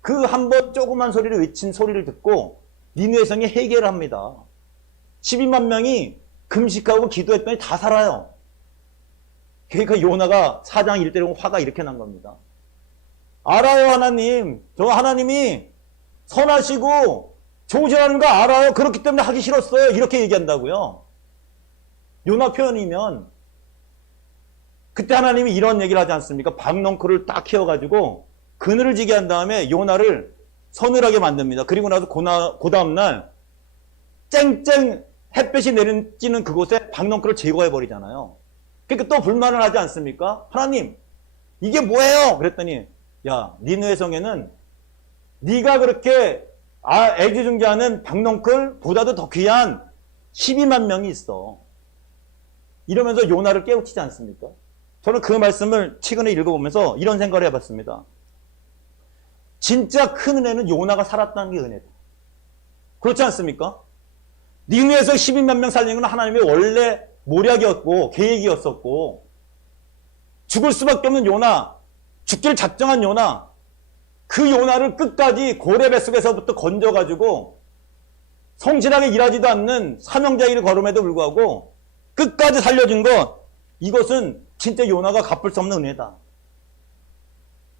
그 한 번 조그만 소리를 외친 소리를 듣고 니느웨 성이 해결을 합니다. 12만 명이 금식하고 기도했더니 다 살아요. 그러니까 요나가 4장 1절에 화가 이렇게 난 겁니다. 알아요, 하나님. 저 하나님이 선하시고 좋으시라는 거 알아요. 그렇기 때문에 하기 싫었어요. 이렇게 얘기한다고요. 요나 표현이면 그때 하나님이 이런 얘기를 하지 않습니까? 박넝쿨을 딱 키워가지고 그늘을 지게 한 다음에 요나를 서늘하게 만듭니다. 그리고 나서 그 다음날 쨍쨍 햇볕이 내리는 그곳에 박넝쿨을 제거해 버리잖아요. 그러니까 또 불만을 하지 않습니까? 하나님, 이게 뭐예요? 그랬더니, 야, 니느웨 성에는 네가 그렇게 애지중지하는 박넝쿨보다도 더 귀한 12만 명이 있어. 이러면서 요나를 깨우치지 않습니까? 저는 그 말씀을 최근에 읽어보면서 이런 생각을 해봤습니다. 진짜 큰 은혜는 요나가 살았다는 게 은혜다. 그렇지 않습니까? 니느웨에서 12만 명 살리는 건 하나님의 원래 모략이었고 계획이었었고, 죽을 수밖에 없는 요나, 죽기를 작정한 요나, 그 요나를 끝까지 고래 뱃속에서부터 건져가지고 성실하게 일하지도 않는 사명자 일을 걸음에도 불구하고 끝까지 살려준 것, 이것은 진짜 요나가 갚을 수 없는 은혜다.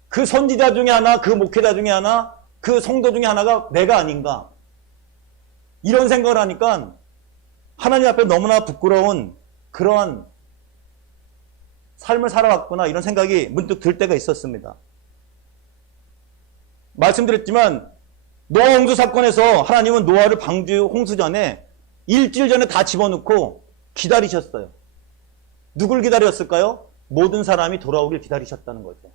그 선지자 중에 하나, 그 목회자 중에 하나, 그 성도 중에 하나가 내가 아닌가, 이런 생각을 하니까 하나님 앞에 너무나 부끄러운 그러한 삶을 살아왔구나, 이런 생각이 문득 들 때가 있었습니다. 말씀드렸지만 노아 홍수 사건에서 하나님은 노아를 방주 홍수 전에 일주일 전에 다 집어넣고 기다리셨어요. 누굴 기다렸을까요? 모든 사람이 돌아오길 기다리셨다는 거죠.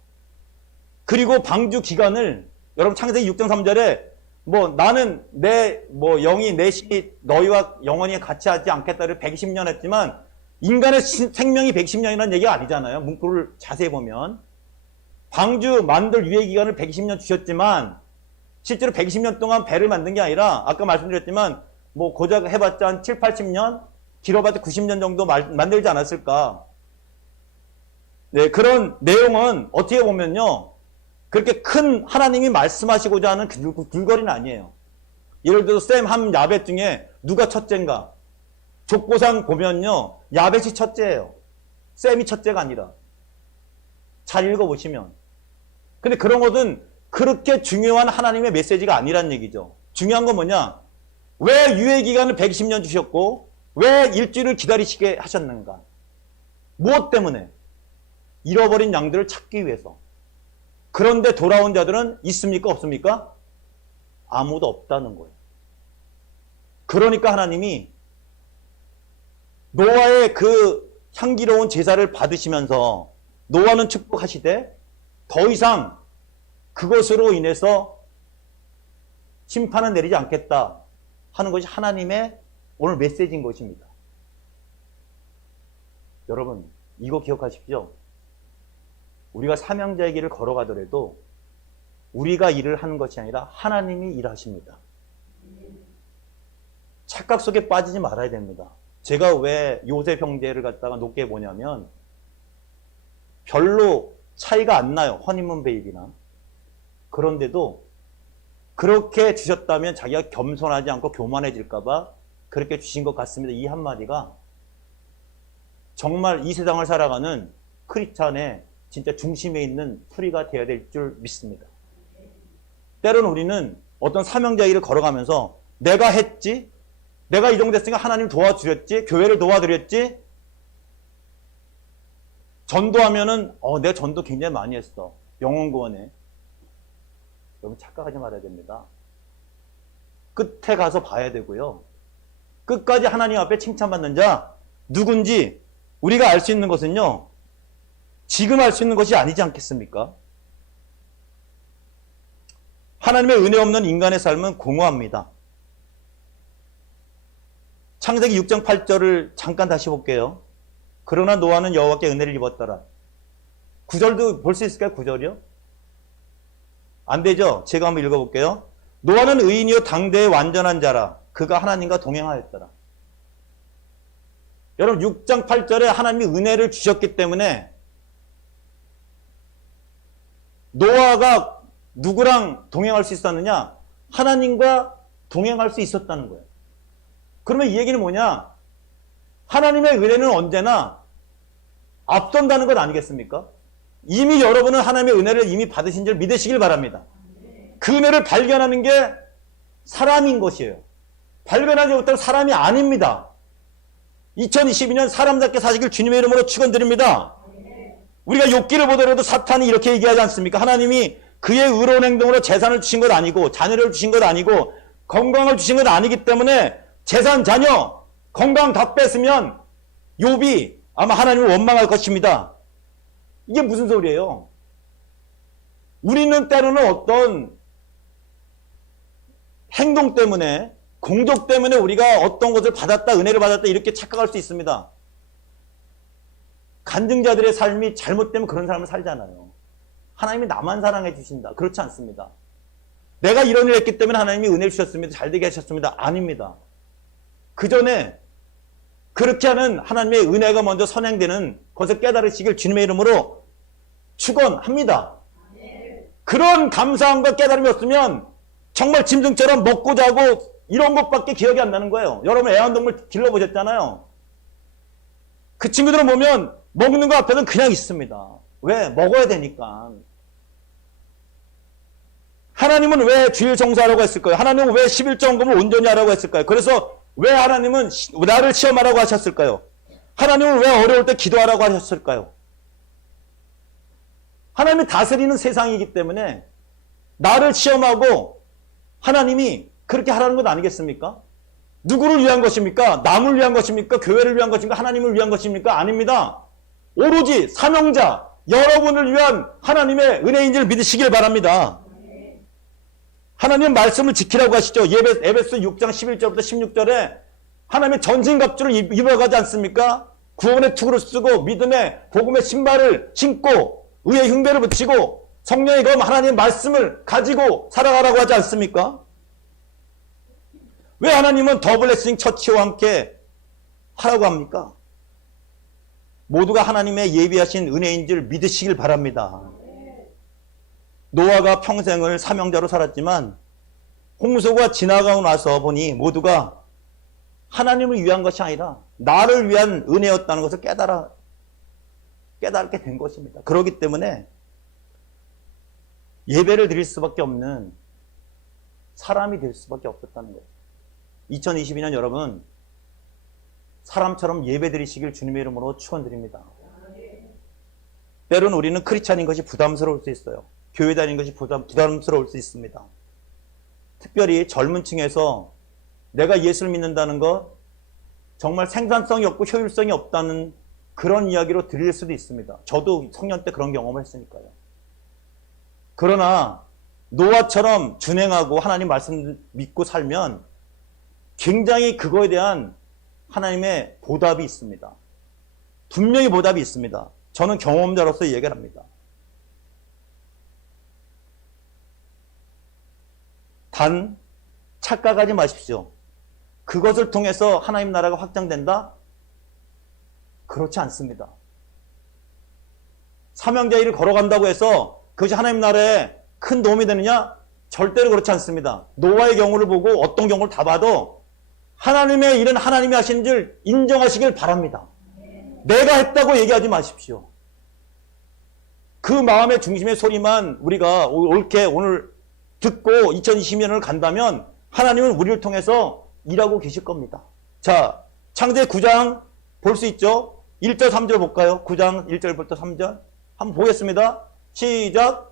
그리고 방주 기간을, 여러분 창세기 6장 3절에 나는 영이 내시 너희와 영원히 같이 하지 않겠다를 120년 했지만 인간의 생명이 110년이라는 얘기가 아니잖아요. 문구를 자세히 보면. 방주 만들 유예 기간을 120년 주셨지만 실제로 120년 동안 배를 만든 게 아니라 아까 말씀드렸지만 고작 해봤자 한 7, 80년, 길어봤자 90년 정도 만들지 않았을까. 네, 그런 내용은 어떻게 보면요, 그렇게 큰 하나님이 말씀하시고자 하는 줄거리는 아니에요. 예를 들어서 셈, 함, 야벳 중에 누가 첫째인가? 족보상 보면요, 야벳이 첫째예요. 셈이 첫째가 아니라. 잘 읽어보시면. 근데 그런 것은 그렇게 중요한 하나님의 메시지가 아니란 얘기죠. 중요한 건 뭐냐? 왜 유예기간을 120년 주셨고 왜 일주일을 기다리시게 하셨는가? 무엇 때문에? 잃어버린 양들을 찾기 위해서. 그런데 돌아온 자들은 있습니까? 없습니까? 아무도 없다는 거예요. 그러니까 하나님이 노아의 그 향기로운 제사를 받으시면서 노아는 축복하시되 더 이상 그것으로 인해서 심판은 내리지 않겠다 하는 것이 하나님의 오늘 메시지인 것입니다. 여러분, 이거 기억하십시오. 우리가 사명자의 길을 걸어가더라도 우리가 일을 하는 것이 아니라 하나님이 일하십니다. 착각 속에 빠지지 말아야 됩니다. 제가 왜 요셉 형제를 갖다가 높게 보냐면 별로 차이가 안 나요. 허니문 베이비나. 그런데도 그렇게 주셨다면 자기가 겸손하지 않고 교만해질까봐 그렇게 주신 것 같습니다. 이 한마디가 정말 이 세상을 살아가는 크리스찬의 진짜 중심에 있는 풀이가 되어야 될 줄 믿습니다. 때로는 우리는 어떤 사명자 일을 걸어가면서 내가 했지? 내가 이 정도 됐으니까 하나님 도와주렸지? 교회를 도와드렸지? 전도하면은 내가 전도 굉장히 많이 했어. 영혼 구원에. 여러분 착각하지 말아야 됩니다. 끝에 가서 봐야 되고요. 끝까지 하나님 앞에 칭찬받는 자 누군지 우리가 알 수 있는 것은요, 지금 알 수 있는 것이 아니지 않겠습니까? 하나님의 은혜 없는 인간의 삶은 공허합니다. 창세기 6장 8절을 잠깐 다시 볼게요. 그러나 노아는 여호와께 은혜를 입었더라. 9절도 볼 수 있을까요? 9절이요? 안 되죠? 제가 한번 읽어볼게요. 노아는 의인이요 당대의 완전한 자라. 그가 하나님과 동행하였더라. 여러분 6장 8절에 하나님이 은혜를 주셨기 때문에 노아가 누구랑 동행할 수 있었느냐? 하나님과 동행할 수 있었다는 거예요. 그러면 이 얘기는 뭐냐? 하나님의 은혜는 언제나 앞선다는 것 아니겠습니까? 이미 여러분은 하나님의 은혜를 이미 받으신 줄 믿으시길 바랍니다. 그 은혜를 발견하는 게 사람인 것이에요. 발견하지 못하면 사람이 아닙니다. 2022년 사람답게 사시길 주님의 이름으로 축원드립니다. 우리가 욥기를 보더라도 사탄이 이렇게 얘기하지 않습니까? 하나님이 그의 의로운 행동으로 재산을 주신 것 아니고 자녀를 주신 것 아니고 건강을 주신 것 아니기 때문에 재산, 자녀, 건강 다 뺐으면 욥이 아마 하나님을 원망할 것입니다. 이게 무슨 소리예요? 우리는 때로는 어떤 행동 때문에, 공적 때문에 우리가 어떤 것을 받았다, 은혜를 받았다 이렇게 착각할 수 있습니다. 간증자들의 삶이 잘못되면 그런 삶을 살잖아요. 하나님이 나만 사랑해 주신다. 그렇지 않습니다. 내가 이런 일을 했기 때문에 하나님이 은혜를 주셨습니다. 잘되게 하셨습니다. 아닙니다. 그 전에 그렇게 하는 하나님의 은혜가 먼저 선행되는 것을 깨달으시길 주님의 이름으로 축원합니다. 그런 감사함과 깨달음이 없으면 정말 짐승처럼 먹고 자고 이런 것밖에 기억이 안 나는 거예요. 여러분 애완동물 길러보셨잖아요. 그 친구들은 보면 먹는 거 앞에는 그냥 있습니다. 왜? 먹어야 되니까. 하나님은 왜 주일 정사하라고 했을까요? 하나님은 왜 11조헌금을 온전히 하라고 했을까요? 그래서 왜 하나님은 나를 시험하라고 하셨을까요? 하나님은 왜 어려울 때 기도하라고 하셨을까요? 하나님이 다스리는 세상이기 때문에 나를 시험하고 하나님이 그렇게 하라는 것 아니겠습니까? 누구를 위한 것입니까? 남을 위한 것입니까? 교회를 위한 것입니까? 하나님을 위한 것입니까? 아닙니다. 오로지 사명자, 여러분을 위한 하나님의 은혜인 줄 믿으시길 바랍니다. 하나님 말씀을 지키라고 하시죠. 에베소 6장 11절부터 16절에 하나님의 전신갑주를 입어가지 않습니까? 구원의 투구를 쓰고 믿음의 복음의 신발을 신고 의의 흉배를 붙이고 성령의 검 하나님의 말씀을 가지고 살아가라고 하지 않습니까? 왜 하나님은 더블레싱 처치와 함께 하라고 합니까? 모두가 하나님의 예비하신 은혜인 줄 믿으시길 바랍니다. 노아가 평생을 사명자로 살았지만 홍수가 지나가고 나서 보니 모두가 하나님을 위한 것이 아니라 나를 위한 은혜였다는 것을 깨닫게 된 것입니다. 그렇기 때문에 예배를 드릴 수밖에 없는 사람이 될 수밖에 없었다는 거예요. 2022년 여러분 사람처럼 예배 드리시길 주님의 이름으로 축원드립니다. 때로는 우리는 크리스찬인 것이 부담스러울 수 있어요. 교회 다니는 것이 부담스러울 수 있습니다. 특별히 젊은 층에서 내가 예수를 믿는다는 것 정말 생산성이 없고 효율성이 없다는 그런 이야기로 들릴 수도 있습니다. 저도 청년 때 그런 경험을 했으니까요. 그러나 노아처럼 준행하고 하나님 말씀 믿고 살면 굉장히 그거에 대한 하나님의 보답이 있습니다. 분명히 보답이 있습니다. 저는 경험자로서 얘기를 합니다. 단 착각하지 마십시오. 그것을 통해서 하나님 나라가 확장된다? 그렇지 않습니다. 사명자 일을 걸어간다고 해서 그것이 하나님 나라에 큰 도움이 되느냐? 절대로 그렇지 않습니다. 노아의 경우를 보고 어떤 경우를 다 봐도 하나님의 일은 하나님이 하신 줄 인정하시길 바랍니다. 내가 했다고 얘기하지 마십시오. 그 마음의 중심의 소리만 우리가 옳게 오늘 듣고 2020년을 간다면 하나님은 우리를 통해서 일하고 계실 겁니다. 자, 창세기 9장 볼 수 있죠? 1절 3절 볼까요? 9장 1절부터 3절 한번 보겠습니다. 시작.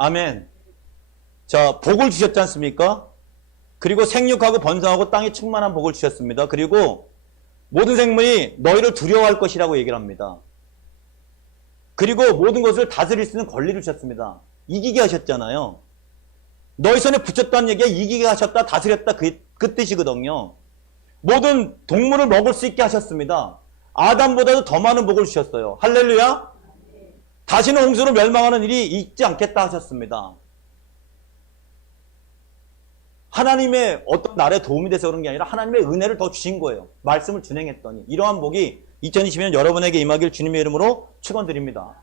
아멘. 자, 복을 주셨지 않습니까? 그리고 생육하고 번성하고 땅에 충만한 복을 주셨습니다. 그리고 모든 생물이 너희를 두려워할 것이라고 얘기를 합니다. 그리고 모든 것을 다스릴 수 있는 권리를 주셨습니다. 이기게 하셨잖아요. 너희 손에 붙였다는 얘기가 이기게 하셨다, 다스렸다 그 뜻이거든요. 모든 동물을 먹을 수 있게 하셨습니다. 아담보다도 더 많은 복을 주셨어요. 할렐루야. 다시는 홍수로 멸망하는 일이 있지 않겠다 하셨습니다. 하나님의 어떤 날에 도움이 돼서 그런 게 아니라 하나님의 은혜를 더 주신 거예요. 말씀을 준행했더니. 이러한 복이 2020년 여러분에게 임하길 주님의 이름으로 축원드립니다.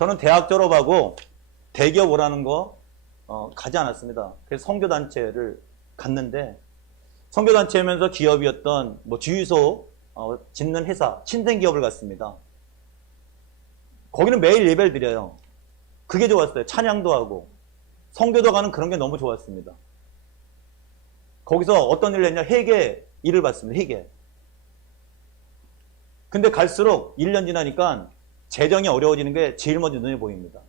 저는 대학 졸업하고 대기업 오라는 거 가지 않았습니다. 그래서 선교단체를 갔는데, 선교단체면서 기업이었던 뭐 주유소 짓는 회사, 친생기업을 갔습니다. 거기는 매일 예배를 드려요. 그게 좋았어요. 찬양도 하고 선교도 가는 그런 게 너무 좋았습니다. 거기서 어떤 일을 했냐, 회계 일을 봤습니다. 회계. 근데 갈수록 1년 지나니까 재정이 어려워지는 게 제일 먼저 눈에 보입니다.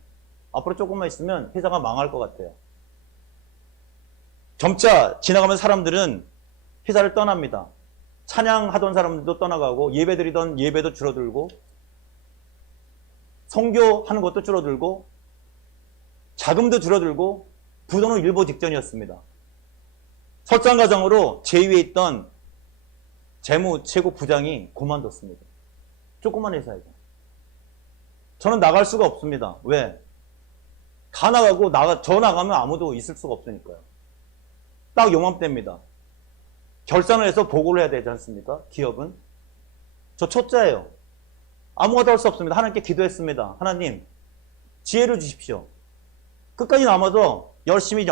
앞으로 조금만 있으면 회사가 망할 것 같아요. 점차 지나가면 사람들은 회사를 떠납니다. 찬양하던 사람들도 떠나가고 예배드리던 예배도 줄어들고 선교하는 것도 줄어들고 자금도 줄어들고 부도는 일보 직전이었습니다. 설상가정으로 제 위에 있던 재무 최고 부장이 그만뒀습니다. 조그만 회사에서. 저는 나갈 수가 없습니다. 왜? 다 나가고 저 나가면 아무도 있을 수가 없으니까요. 딱 요맘때입니다. 결산을 해서 보고를 해야 되지 않습니까? 기업은. 저 초짜예요. 아무것도 할 수 없습니다. 하나님께 기도했습니다. 하나님, 지혜를 주십시오. 끝까지 남아서 열심히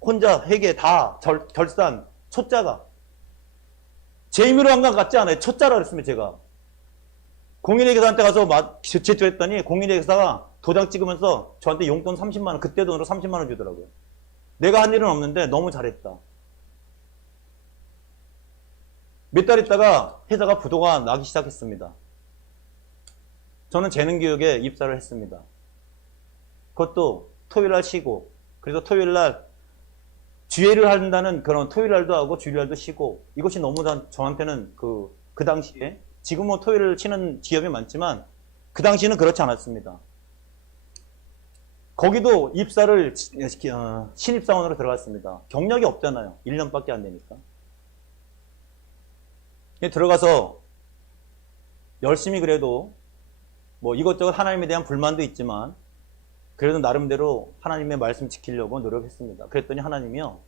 혼자 회계 다 결산, 초짜가. 제 힘으로 한 것 같지 않아요. 초짜라 그랬습니다, 제가. 공인회계사한테 가서 제출했더니 공인회계사가 도장 찍으면서 저한테 용돈 30만 원, 그때 돈으로 30만 원 주더라고요. 내가 한 일은 없는데 너무 잘했다. 몇 달 있다가 회사가 부도가 나기 시작했습니다. 저는 재능교육에 입사를 했습니다. 그것도 토요일날 쉬고, 그래서 토요일날 주회를 한다는 그런 토요일날도 하고 주일날도 쉬고, 이것이 너무 저한테는 그 당시에, 지금은 토요일을 쉬는 기업이 많지만 그 당시에는 그렇지 않았습니다. 거기도 입사를 신입사원으로 들어갔습니다. 경력이 없잖아요. 1년밖에 안 되니까. 들어가서 열심히 그래도 뭐 이것저것 하나님에 대한 불만도 있지만 그래도 나름대로 하나님의 말씀 지키려고 노력했습니다. 그랬더니 하나님이요,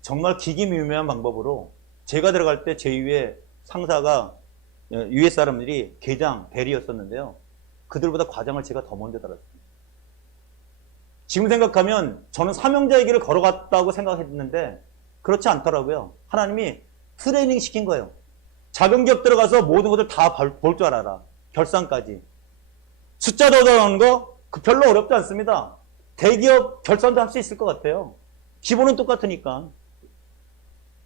정말 기기묘묘한 방법으로 제가 들어갈 때 제 위에 상사가 위에 사람들이 계장, 대리였었는데요. 그들보다 과장을 제가 더 먼저 달았습니다. 지금 생각하면 저는 사명자의 길을 걸어갔다고 생각했는데 그렇지 않더라고요. 하나님이 트레이닝 시킨 거예요. 작은 기업 들어가서 모든 것을 다 볼 줄 알아라. 결산까지. 숫자 조절하는 거 별로 어렵지 않습니다. 대기업 결산도 할 수 있을 것 같아요. 기본은 똑같으니까.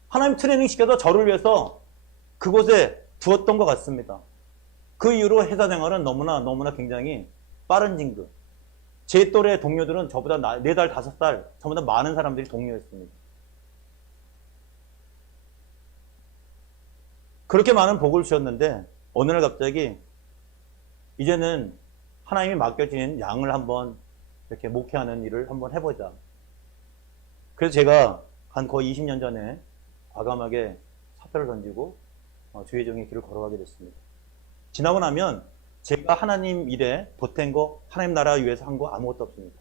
하나님 트레이닝 시켜서 저를 위해서 그곳에 두었던 것 같습니다. 그 이후로 회사 생활은 너무나 굉장히 빠른 진급. 제 또래 동료들은 저보다 4달, 5살, 저보다 많은 사람들이 동료였습니다. 그렇게 많은 복을 주셨는데 어느 날 갑자기 이제는 하나님이 맡겨진 양을 한번 이렇게 목회하는 일을 한번 해보자. 그래서 제가 한 거의 20년 전에 과감하게 사표를 던지고 주의종의 길을 걸어가게 됐습니다. 지나고 나면 제가 하나님 일에 보탠 거, 하나님 나라 위해서 한 거 아무것도 없습니다.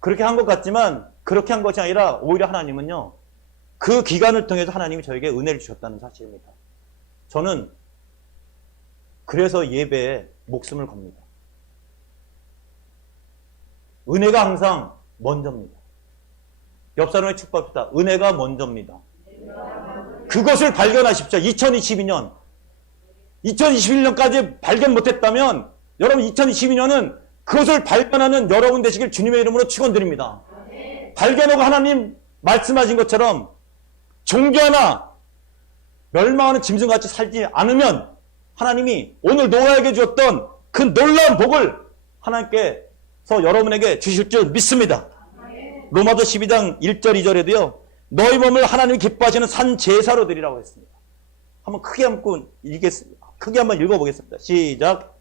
그렇게 한 것 같지만 그렇게 한 것이 아니라 오히려 하나님은요, 그 기간을 통해서 하나님이 저에게 은혜를 주셨다는 사실입니다. 저는 그래서 예배에 목숨을 겁니다. 은혜가 항상 먼저입니다. 옆 사람의 축복합시다. 은혜가 먼저입니다. 그것을 발견하십시오. 2021년까지 발견 못했다면 여러분 2022년은 그것을 발견하는 여러분 되시길 주님의 이름으로 축원드립니다. 발견하고 하나님 말씀하신 것처럼 종교 하나 멸망하는 짐승같이 살지 않으면 하나님이 오늘 노아에게 주었던 그 놀라운 복을 하나님께서 여러분에게 주실 줄 믿습니다. 로마서 12장 1절 2절에도요. 너희 몸을 하나님이 기뻐하시는 산 제사로 드리라고 했습니다. 한번 크게 한번 읽어보겠습니다. 시작.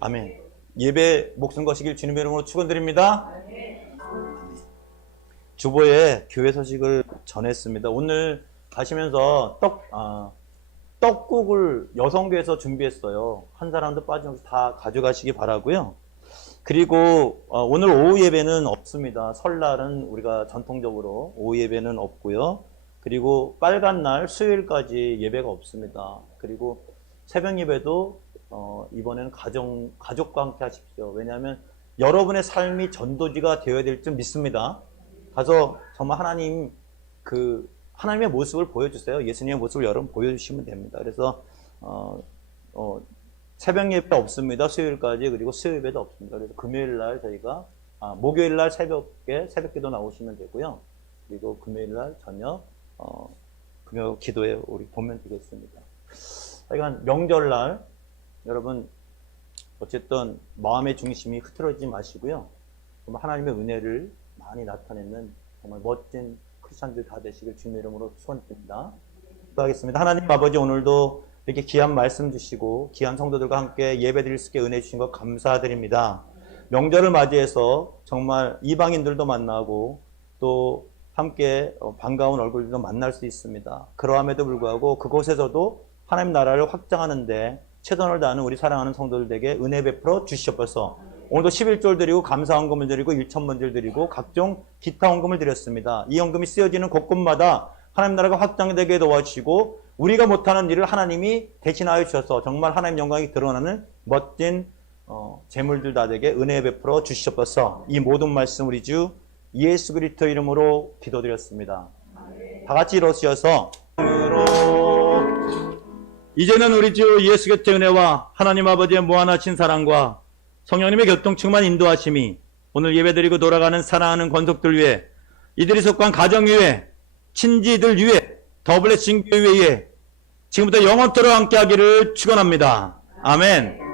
아멘. 예배 목숨 거시길 주님의 이름으로 축원드립니다. 주보에 교회 소식을 전했습니다. 오늘 가시면서 떡국을 여성교에서 준비했어요. 한 사람도 빠짐없이 다 가져가시기 바라고요. 그리고 오늘 오후 예배는 없습니다. 설날은 우리가 전통적으로 오후 예배는 없고요. 그리고 빨간 날 수요일까지 예배가 없습니다. 그리고 새벽 예배도 이번에는 가족과 함께 하십시오. 왜냐하면 여러분의 삶이 전도지가 되어야 될 줄 믿습니다. 가서 정말 하나님의 모습을 보여주세요. 예수님의 모습을 여러분 보여주시면 됩니다. 그래서 새벽 예배 없습니다. 수요일까지. 그리고 수요 예배도 없습니다. 그래서 금요일 날 저희가 목요일 날 새벽기도 나오시면 되고요. 그리고 금요일 날 저녁 금요 기도에 우리 보면 되겠습니다. 하여간 명절날 여러분 어쨌든 마음의 중심이 흐트러지지 마시고요. 정말 하나님의 은혜를 많이 나타내는 정말 멋진 크리스천들 다 되시길 주님의 이름으로 소원드립니다. 기도하겠습니다. 하나님 아버지, 오늘도 이렇게 귀한 말씀 주시고 귀한 성도들과 함께 예배드릴 수 있게 은혜 주신 것 감사드립니다. 명절을 맞이해서 정말 이방인들도 만나고 또 함께 반가운 얼굴들도 만날 수 있습니다. 그러함에도 불구하고 그곳에서도 하나님 나라를 확장하는데 최선을 다하는 우리 사랑하는 성도들에게 은혜 베풀어 주시옵소서. 오늘도 11조를 드리고 감사 헌금을 드리고 일천번제를 드리고 각종 기타 헌금을 드렸습니다. 이 헌금이 쓰여지는 곳곳마다 하나님 나라가 확장되게 도와주시고 우리가 못하는 일을 하나님이 대신하여 주셔서 정말 하나님 영광이 드러나는 멋진 재물들 다 되게 은혜 베풀어 주시옵소서. 이 모든 말씀 우리 주 예수 그리스도 이름으로 기도드렸습니다. 다 같이 일어서셔서 이제는 우리 주 예수 그리스도의 은혜와 하나님 아버지의 무한하신 사랑과 성령님의 교통충만 인도하심이 오늘 예배드리고 돌아가는 사랑하는 권속들 위해 이들이 속한 가정 위에 친지들 위에 더블레싱 교회 위에 지금부터 영원토록 함께하기를 축원합니다. 아멘.